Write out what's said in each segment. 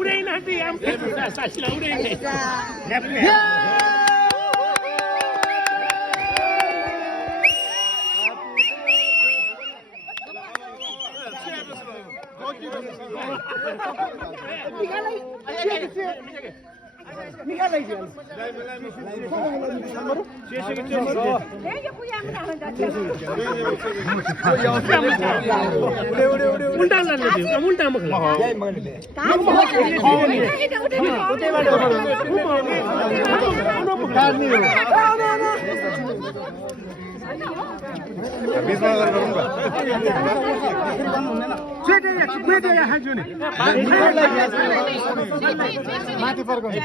उडे ना ते आमच्या सासला उडे उलटा मग माथि फर्काउनु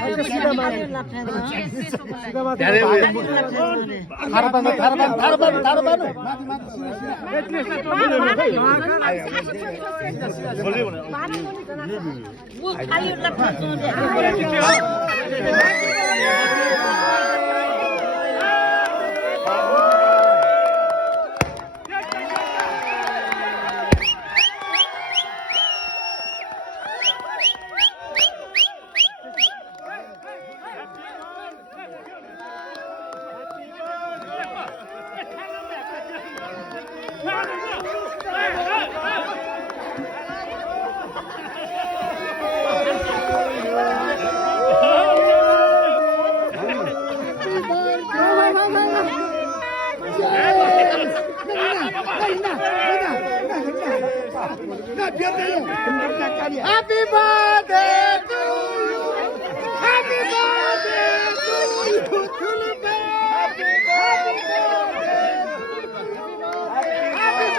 Happy birthday to you. Happy birthday to you. Happy birthday. Happy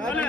birthday.